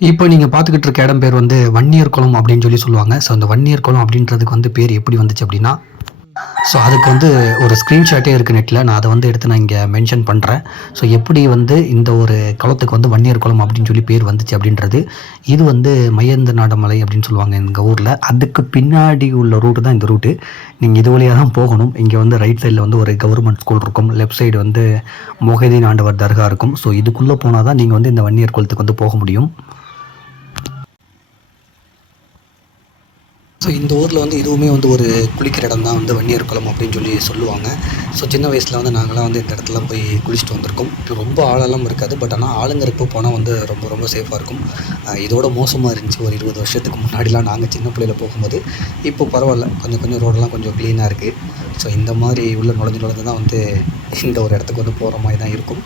இப்போ நீங்க பார்த்துக்கிட்டு இருக்க இடம் பேர் வந்து வன்னியர் குளம் அப்படின்னு சொல்லுவாங்க. ஸோ அந்த வன்னியர் குளம் அப்படின்றதுக்கு வந்து பேர் எப்படி வந்துச்சு அப்படின்னா, ஸோ அதுக்கு வந்து ஒரு ஸ்க்ரீன்ஷாட்டே இருக்கு நெட்ல. நான் அத வந்து எடுத்து நான் இங்க மென்ஷன் பண்றேன். ஸோ எப்படி வந்து இந்த ஒரு குளத்துக்கு வந்து வன்னியர் குளம் அப்படின்னு பேர் வந்துச்சு அப்படின்றது. இது வந்து மயந்த மலை அப்படின்னு சொல்லுவாங்க எங்க ஊர்ல. அதுக்கு பின்னாடி உள்ள ரூட் தான் இந்த ரூட்டு. நீங்க இது வழியா தான் போகணும். இங்க வந்து ரைட் சைடுல வந்து ஒரு கவர்மெண்ட் ஸ்கூல் இருக்கும். லெஃப்ட் சைடு வந்து மொஹிதீன் ஆண்டவர் தர்கா இருக்கும். ஸோ இதுக்குள்ள போனா தான் நீங்க வந்து இந்த வன்னியர் குளத்துக்கு வந்து போக முடியும். ஸோ இந்த ஊரில் வந்து இதுவுமே வந்து ஒரு குளிக்கிற இடம் தான் வந்து வன்னியர் குளம் அப்படின்னு சொல்லுவாங்க. ஸோ சின்ன வயசில் வந்து நாங்களாம் வந்து இந்த இடத்துல போய் குளிச்சுட்டு வந்திருக்கோம். இப்போ ரொம்ப ஆழெல்லாம் இருக்காது. பட் ஆனால் ஆளுங்க இருக்க போனால் வந்து ரொம்ப ரொம்ப சேஃபாக இருக்கும். இதோட மோசமாக இருந்துச்சு ஒரு 20 வருஷத்துக்கு முன்னாடிலாம் நாங்கள் சின்ன பிள்ளையில போகும்போது. இப்போ பரவாயில்ல, கொஞ்சம் கொஞ்சம் ரோடெல்லாம் கொஞ்சம் க்ளீனாக இருக்குது. ஸோ இந்த மாதிரி உள்ள நுழைஞ்சு தான் வந்து இந்த ஒரு இடத்துக்கு வந்து போகிற மாதிரி தான் இருக்கும்.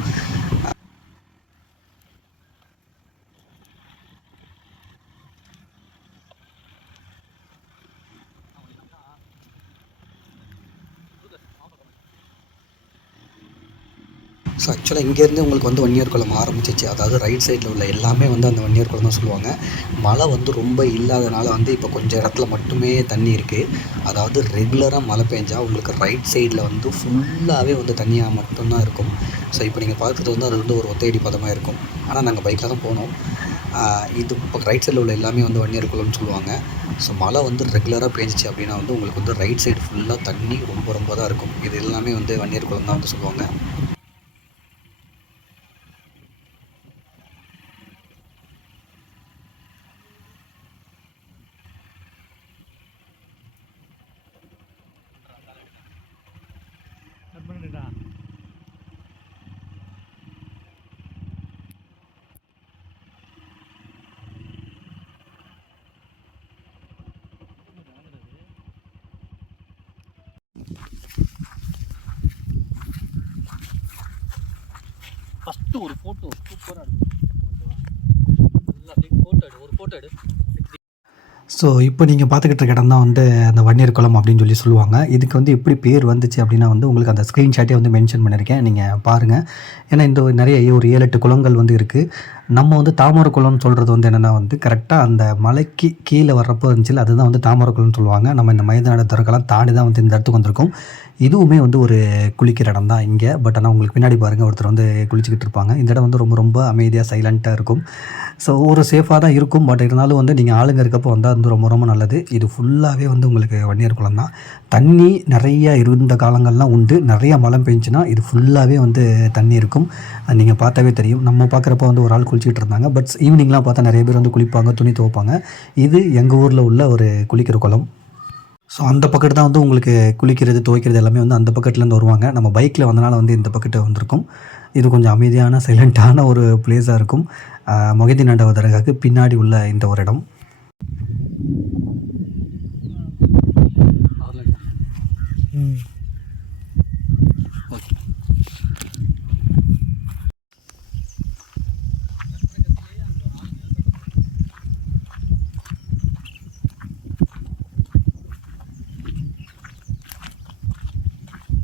ஸோ ஆக்சுவலாக இங்கேருந்து உங்களுக்கு வந்து வன்னியர் குளம் ஆரம்பிச்சிச்சு. அதாவது ரைட் சைடில் உள்ள எல்லாமே வந்து அந்த வன்னியர் குளம் தான் சொல்லுவாங்க. மழை வந்து ரொம்ப இல்லாதனால வந்து இப்போ கொஞ்சம் இடத்துல மட்டுமே தண்ணி இருக்குது. அதாவது ரெகுலராக மழை பெஞ்சா உங்களுக்கு ரைட் சைடில் வந்து ஃபுல்லாகவே வந்து தண்ணியாக மட்டும்தான் இருக்கும். ஸோ இப்போ நீங்கள் பார்க்குறது வந்து அது வந்து ஒரு ஒத்தையடி பதமாக இருக்கும். ஆனால் நாங்கள் பைக்கில் தான் போனோம். இது இப்போ ரைட் சைடில் உள்ள எல்லாமே வந்து வன்னியர் குளம்னு சொல்லுவாங்க. ஸோ மழை வந்து ரெகுலராக பேஞ்சிச்சு அப்படின்னா வந்து உங்களுக்கு வந்து ரைட் சைடு ஃபுல்லாக தண்ணி ரொம்ப ரொம்ப தான் இருக்கும். இது எல்லாமே வந்து வன்னியர் குளம் தான் வந்து சொல்லுவாங்க. ஃபஸ்ட்டு ஒரு ஃபோட்டோ சூப்பராக இருக்கும். நல்லா அப்படியே ஃபோட்டோ எடு, ஒரு ஃபோட்டோ எடு. ஸோ இப்போ நீங்கள் பார்த்துக்கிட்டு இருக்க இடம் தான் வந்து அந்த வன்னியர் குளம் அப்படின்னு சொல்லுவாங்க. இதுக்கு வந்து எப்படி பேர் வந்துச்சு அப்படின்னா வந்து உங்களுக்கு அந்த ஸ்க்ரீன்ஷாட்டே வந்து மென்ஷன் பண்ணியிருக்கேன். நீங்கள் பாருங்கள். ஏன்னா இந்த நிறைய ஒரு 7, 8 குளங்கள் வந்து இருக்குது. நம்ம வந்து தாமரை குளம்னு சொல்கிறது வந்து என்னென்னா வந்து கரெக்டாக அந்த மலைக்கு கீழே வர்றப்போ இருந்துச்சுல்ல, அதுதான் வந்து தாமரை குளம்னு சொல்லுவாங்க. நம்ம இந்த மைதான தரக்கெல்லாம் தாண்டி தான் வந்து இந்த இடத்துக்கு வந்திருக்கோம். இதுவுமே வந்து ஒரு குளிக்கிற இடம் தான் இங்கே. பட் ஆனால் உங்களுக்கு பின்னாடி பாருங்கள், ஒருத்தர் வந்து குளிச்சுக்கிட்டு இருப்பாங்க. இந்த இடம் வந்து ரொம்ப ரொம்ப அமைதியாக சைலண்ட்டாக இருக்கும். ஸோ ஒரு சேஃபாக தான் இருக்கும். பட் இருந்தாலும் வந்து நீங்கள் ஆளுங்க இருக்கப்போ வந்தால் வந்து ரொம்ப ரொம்ப நல்லது. இது ஃபுல்லாகவே வந்து உங்களுக்கு வன்னியர் குளம் தான். தண்ணி நிறைய இருந்த காலங்கள்லாம் உண்டு. நிறைய மழை பெஞ்சுன்னா இது ஃபுல்லாகவே வந்து தண்ணி இருக்கும். நீங்கள் பார்த்தாவே தெரியும். நம்ம பார்க்குறப்ப வந்து ஒரு ஆள் குளிச்சுக்கிட்டு இருந்தாங்க. பட் ஈவினிங்லாம் பார்த்தா நிறைய பேர் வந்து குளிப்பாங்க, துணி துவைப்பாங்க. இது எங்கள் ஊரில் உள்ள ஒரு குளிக்கிற குளம். ஸோ அந்த பக்கத்து தான் வந்து உங்களுக்கு குளிக்கிறது, துவைக்கிறது எல்லாமே வந்து அந்த பக்கத்துலேருந்து வருவாங்க. நம்ம பைக்கில் வந்தனால வந்து இந்த பக்கத்து வந்திருக்கோம். இது கொஞ்சம் அமைதியான, சைலண்ட்டான ஒரு பிளேஸாக இருக்கும். மொஹிதீன் ஆண்டவர் தர்காவுக்கு பின்னாடி உள்ள இந்த ஒரு இடம். ஓகே.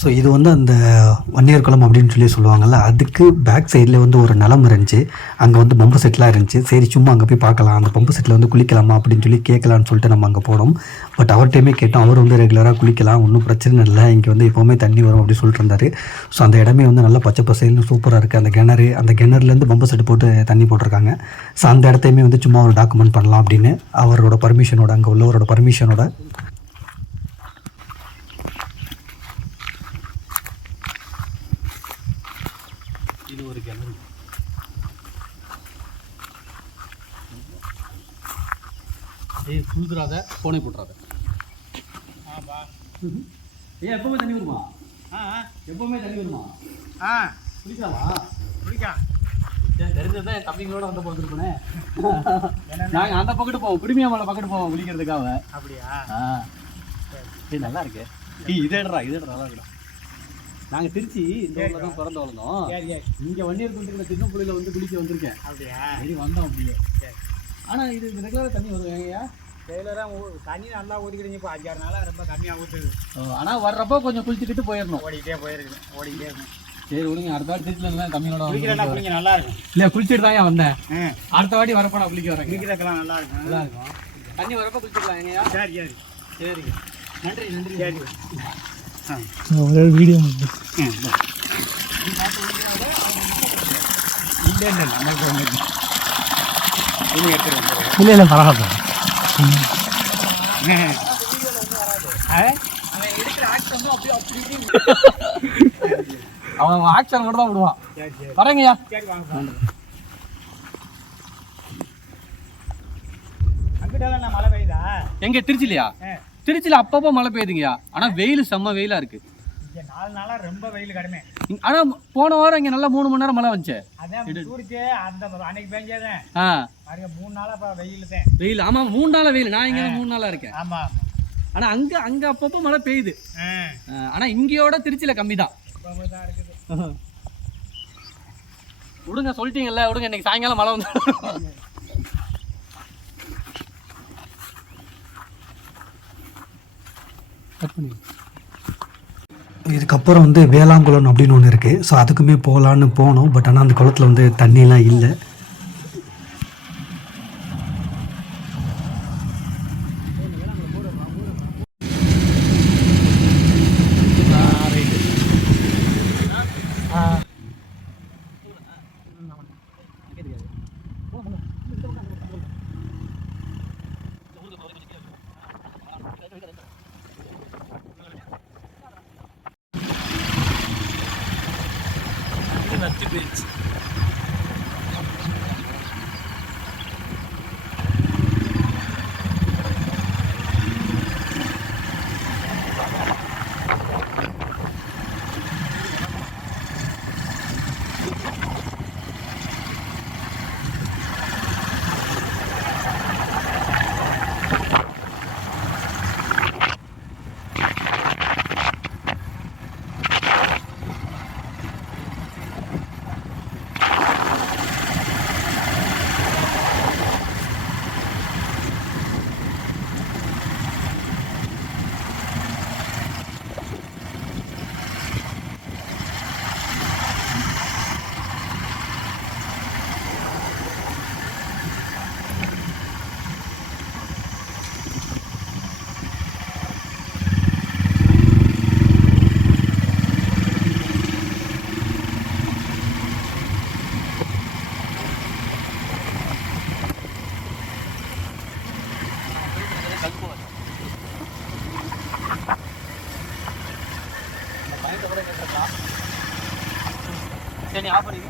ஸோ இது வந்து அந்த வன்னியர் குளம் அப்படின்னு சொல்லுவாங்கள்ல, அதுக்கு பேக் சைடில் வந்து ஒரு நிலம் இருந்துச்சு. அங்கே வந்து பம்பு செட்லாம் இருந்துச்சு. சரி சும்மா அங்கே போய் பார்க்கலாம், அந்த பம்பு செட்டில் வந்து குளிக்கலாமா அப்படின்னு கேட்கலான்னு சொல்லிட்டு நம்ம அங்கே போனோம். பட் அவர்கிட்டையுமே கேட்டோம். அவர் வந்து ரெகுலராக குளிக்கலாம், ஒன்றும் பிரச்சனை இல்லை, இங்கே வந்து எப்போவுமே தண்ணி வரும் அப்படின்னு சொல்லிட்டு இருந்தார். ஸோ அந்த இடமே வந்து நல்லா பச்சை பசேல்னு சூப்பராக இருக்குது. அந்த கிணறுலேருந்து பம்பு செட்டு போட்டு தண்ணி போட்டிருக்காங்க. ஸோ அந்த இடத்தையுமே வந்து சும்மா ஒரு டாக்குமெண்ட் பண்ணலாம் அப்படின்னு அவரோட பர்மிஷனோட, அங்கே உள்ளவரோட பர்மிஷனோட இது ஒரு கிணறு. ஏய் குளிக்கிறாத, போனை போட்டுறாத. ஏன் எப்பவுமே தண்ணி வருமா? எப்பவுமே தண்ணி வருமா? குளிக்கலாமா? குளிக்கலாம். தெரிஞ்சதான் என் தம்பிங்களோட வந்த வந்துருப்பேனே. நாங்கள் அந்த பக்கத்து போவோம், பிரிமியா மலை பக்கத்து போவோம் குளிக்கிறதுக்காக. அப்படியா? சரி நல்லா இருக்கு. இதே நல்லா இருக்குடா. நாங்கள் திருச்சி இந்த ஊரில் தான் பிறந்து வளர்ந்தோம். இங்கே வண்டியர் குளத்துக்கு சின்ன பிள்ளையில வந்து குளிக்க வந்திருக்கேன். அப்படியா? சரி வந்தோம் அப்படியே. ஆனால் இது ரெகுலராக தண்ணி வரும் ஏங்கய்யா? ரெகுலராக தண்ணி நல்லா ஊற்றிக்கிட்டு இப்போ 5-6 நாளாக ரொம்ப கம்மியாக ஊற்றுது. ஆனால் வர்றப்போ கொஞ்சம் குளிச்சுக்கிட்டு போயிடணும். ஓடிக்கிட்டே போயிருக்கு, ஓடிக்கிட்டே இருக்கும். சரி விடுங்க, அடுத்த வாட்டி திருச்சியில் தான் தம்பியோட குளிக்கிறதா குளிங்க நல்லா இருக்கும். இல்லையா, குளிச்சுட்டு தான் வந்தேன். ஆ, அடுத்த வாட்டி வரப்போ நான் குளிக்க வரேன். குளிக்கிறதுக்கெல்லாம் நல்லா இருக்கும். நல்லா இருக்கும். தண்ணி வரப்போ குளிச்சுக்கலாம் எங்கயா. சரி சரி சரிங்க, நன்றி நன்றி. சரி. வீடியோ இல்லை இல்லை நம்மளுக்கு ஒன்று எடுத்துருவோம். இல்லை இல்லை பரவாயில்ல. அவன் எடுக்கிற ஆக்ஷன் தான் அப்படி அவன் ஆக்ஷன் கூட தான் விடுவான். சரி சரி வரேங்கய்யா. சரி வாங்க. அங்கிட்டெல்லாம் நான் மழை பெய்யுதா? எங்க திருச்சிலையா? திருச்சியில் அப்பப்போ மழை பெய்யுதுங்கய்யா. ஆனால் வெயில் செம்ம வெயிலாக இருக்கு. இங்கே 4 நாளாக ரொம்ப வெயில் கடுமை. ஆனால் போன வாரம் இங்கே நல்லா 3 மணி நேரம் மழை வந்துச்சு. அதான் சூடிச்சு அந்த அன்னைக்கு பெஞ்சதேன். ஆ பாருங்க 3 நாளாக இப்போ வெயில் தான். வெயில், ஆமாம் 3 நாளாக வெயில். நான் இங்கே 3 நாளாக இருக்கேன். ஆமாம் ஆனால் அங்கே அப்பப்போ மழை பெய்யுது. ஆ ஆனால் இங்கேயோட திருச்சியில் கம்மி தான். இப்போ தான் இருக்குது. விடுங்க, சொல்லிட்டீங்கல்ல, விடுங்க. இன்னைக்கு சாயங்காலம் மழை வந்து இதுக்கப்புறம் வந்து வேளாங்குளம் அப்படின்னு ஒன்று இருக்குது. ஸோ அதுக்குமே போகலான்னு போனோம். பட் ஆனால் அந்த குளத்தில் வந்து தண்ணிலாம் இல்லை. சரி, ஆஃப் பண்ணி